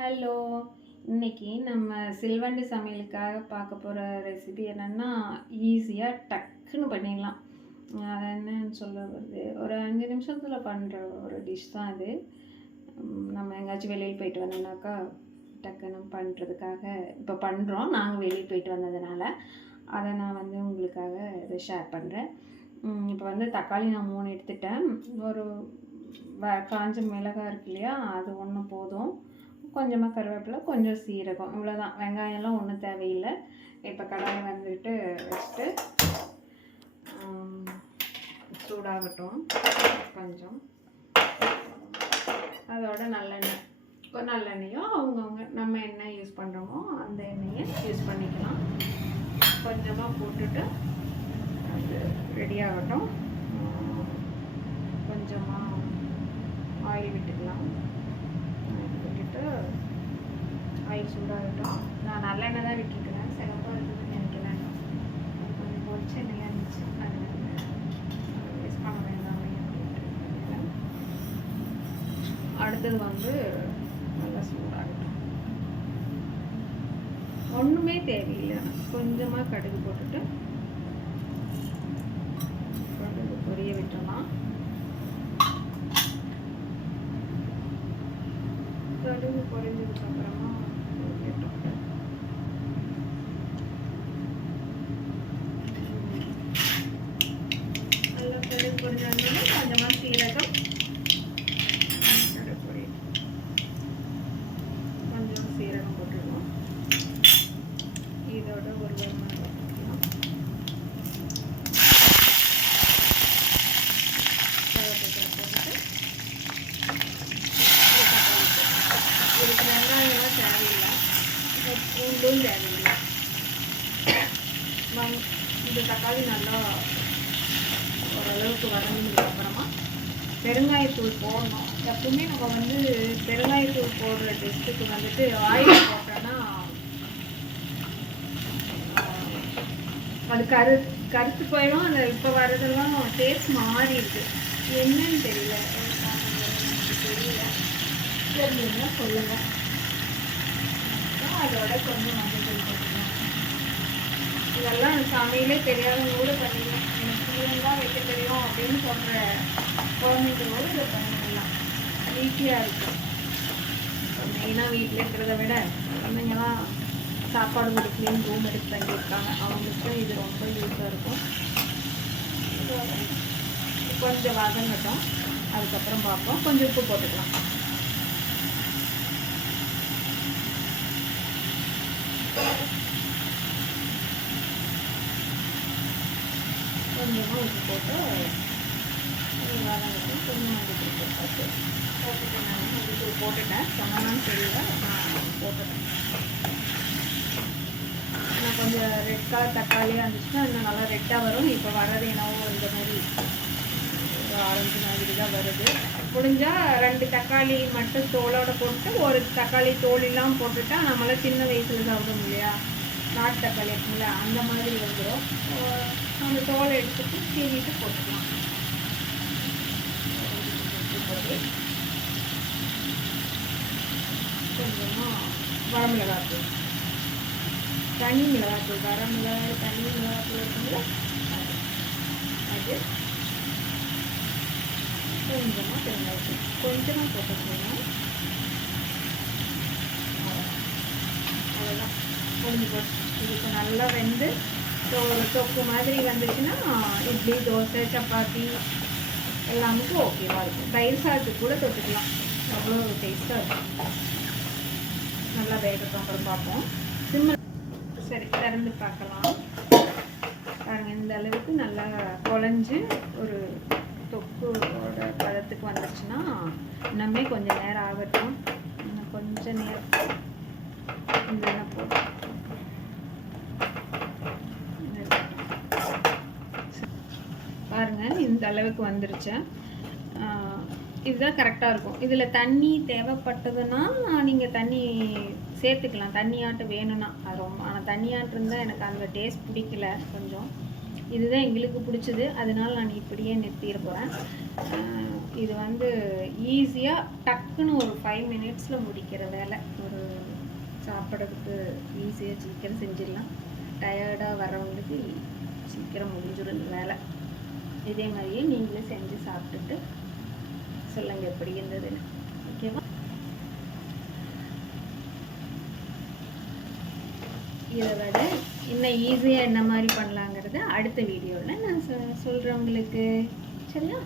Hello! இன்னைக்கு நம்ம சில்வண்டு சமையலுக்காக பார்க்க போகிற ரெசிபி என்னென்னா, ஈஸியாக டக்குன்னு பண்ணிடலாம். அது என்னன்னு சொல்ல வருது, ஒரு 5 நிமிஷத்தில் பண்ணுற ஒரு டிஷ் தான் அது. நம்ம எங்கேயாச்சும் வெளியில் போயிட்டு வந்தோம்னாக்கா டக்குன்னு பண்ணுறதுக்காக இப்போ பண்ணுறோம். நாங்கள் வெளியில் போயிட்டு வந்ததுனால அதை நான் உங்களுக்காக இதை ஷேர் பண்ணுறேன். இப்போ தக்காளி நான் 3 எடுத்துட்டேன். ஒரு காஞ்ச மிளகாய் இருக்கு இல்லையா, அது ஒன்று போதும். கொஞ்சமாக கருவேப்பிலை, கொஞ்சம் சீரகம், இவ்வளோதான். வெங்காயம்லாம் ஒன்றும் தேவையில்லை. இப்போ கடாயை வச்சுட்டு சூடாகட்டும் கொஞ்சம். அதோட நல்லெண்ணெயும் அவங்கவுங்க நம்ம எண்ணெய் யூஸ் பண்ணுறோமோ அந்த எண்ணெயை யூஸ் பண்ணிக்கலாம். கொஞ்சமாக போட்டுட்டு அது ரெடியாகட்டும். கொஞ்சமாக ஆயில் விட்டுக்கலாம். ஆயில் சூடாகட்டும். நான் நல்லெண்ணெய் தான் விட்டுருக்கிறேன். சிறப்பாக இருக்குதுன்னு நினைக்கிறேன். கொஞ்சம் பொரிச்ச எண்ணெயாக இருந்துச்சு, அது வேஸ்ட் பண்ண வேண்டாம் அப்படின்ட்டு. அடுத்தது நல்லா சூடாகட்டும். ஒன்றுமே தேவையில்லை. கொஞ்சமாக கடுகு போட்டுட்டு கடுகு பொரிய விட்டுடலாம். கடுகு பொரிஞ்சதுக்கப்புறமா நல்லா கடுகு பொரிஞ்சதுனால கொஞ்சமாக சீரகம், கொஞ்சம் சீரகம் போட்டுடுவோம். இதோட ஒரு வெங்காயம் போட்டுக்கலாம். போட்டுட்டு இதுக்கு வெங்காயம்லாம் தேவையில்லை, பூண்டும் தேவையில்லை. இந்த தக்காளி நல்லா ஓரளவுக்கு வதங்கினதுக்கப்புறமா பெருங்காயத்தூள் போடணும். எப்பவுமே நம்ம பெருங்காயத்தூள் போடுற டெஸ்ட்டுக்கு ஆயில் போட்டோன்னா அது கருத்து போயிடும். அந்த இப்போ வர்றதெல்லாம் டேஸ்ட் மாறி இருக்கு. என்னன்னு தெரியல, தெரியுதுன்னா சொல்லுங்க. அதோட கொஞ்சம் மஞ்சள் போட்டுக்கலாம். இதெல்லாம் சமையலே தெரியாதவங்க கூட பண்ணிக்கலாம். எனக்கு பிள்ளைங்களாம் வைக்க தெரியும் அப்படின்னு சொல்கிற குழந்தைங்களோடு இதை பண்ணிடலாம். ஈஸியாக இருக்கும். மெயினாக வீட்டில் இருக்கிறத விட குழந்தைங்களாம் சாப்பாடு கொடுக்கலையும் ரூம் எடுத்து தங்கியிருக்காங்க, அவங்களுக்கு இது ரொம்ப யூஸாக இருக்கும். கொஞ்சம் வதங்கட்டும், அதுக்கப்புறம் பார்ப்போம். கொஞ்சம் உப்பு போட்டுக்கலாம். கொஞ்சமாக உப்பு போட்டு வதங்கட்டும். கொஞ்சம் மஞ்சள் போட்டுட்டு நான் மஞ்சள் போட்டுட்டேன். சொன்னான்னு தெரியல, நான் போட்டுட்டேன். நான் கொஞ்சம் ரெட் கலர் தக்காளியாக இருந்துச்சுன்னா இன்னும் நல்லா ரெட்டாக வரும். இப்போ வர்றது என்னவோ இந்த மாதிரி ஆரஞ்சு மாதிரி தான் வருது. முடிஞ்சால் 2 தக்காளி மட்டும் தோலோடு போட்டு ஒரு தக்காளி தோல் இல்லாமல் போட்டுட்டா நம்மளாம் சின்ன வயசில் சாப்பிடும் இல்லையா, நாட்டு தக்காளி இருக்குல்ல, அந்த மாதிரி வந்துடும். அந்த தோலை எடுத்துட்டு சீவிட்டு போட்டுக்கலாம். கொஞ்சமாக வரமிளகாத்தூள், தனி மிளகாத்தூள், வரமிளகாய் தனி மிளகாத்தூள் இருக்குங்களா, அது கொஞ்சமாக பெருங்காயத்தூள் கொஞ்சமாக போட்டுக்கணும். அவ்வளோதான், முடிஞ்சு போச்சு. இதுக்கு நல்லா வெந்து ஒரு தொக்கு மாதிரி வந்துச்சுன்னா இட்லி, தோசை, சப்பாத்தி எல்லாமுக்கும் ஓகேவாக இருக்கும். தயிர் சாதத்துக்கு கூட தொட்டுக்கலாம், அவ்வளோ டேஸ்ட்டாக இருக்கும். நல்லா வேகட்டும், அப்புறம் பார்ப்போம். சரி, திறந்து பார்க்கலாம். பாருங்கள், இந்த அளவுக்கு நல்லா குழஞ்சி ஒரு தொக்குவோட பதத்துக்கு வந்துச்சுன்னா இன்னுமே கொஞ்சம் நேரம் ஆகட்டும். இன்னும் கொஞ்சம் நேரம் இந்த எண்ணெய் போட்டு பாருங்கள், இந்த அளவுக்கு வந்துருச்சு. இதுதான் கரெக்டாக இருக்கும். இதில் தண்ணி தேவைப்பட்டதுன்னா நீங்கள் தண்ணி சேர்த்துக்கலாம், தண்ணியாட்டு வேணும்னா. அது ரொம்ப, ஆனால் தண்ணியாட்டு இருந்தால் எனக்கு அந்த டேஸ்ட் பிடிக்கல கொஞ்சம். இதுதான் எங்களுக்கு பிடிச்சது, அதனால நான் இப்படியே நிறுத்திட போகிறேன். இது ஈஸியாக டக்குன்னு ஒரு 5 மினிட்ஸில் முடிக்கிற வேலை. ஒரு சாப்பிட்றதுக்கு ஈஸியாக சீக்கிரம் செஞ்சிடலாம். டயர்டாக வரவங்களுக்கு சீக்கிரம் முடிஞ்சிடும் இந்த வேலை. இதே மாதிரியே நீங்களே செஞ்சு சாப்பிட்டுட்டு சொல்லுங்கள் எப்படி இருந்ததுன்னு. ஓகேவா? இதை விட இன்னும் ஈஸியாக என்ன மாதிரி பண்ணலாங்கிறத அடுத்த வீடியோவில் நான் சொல்கிறேன் உங்களுக்கு. சரியா?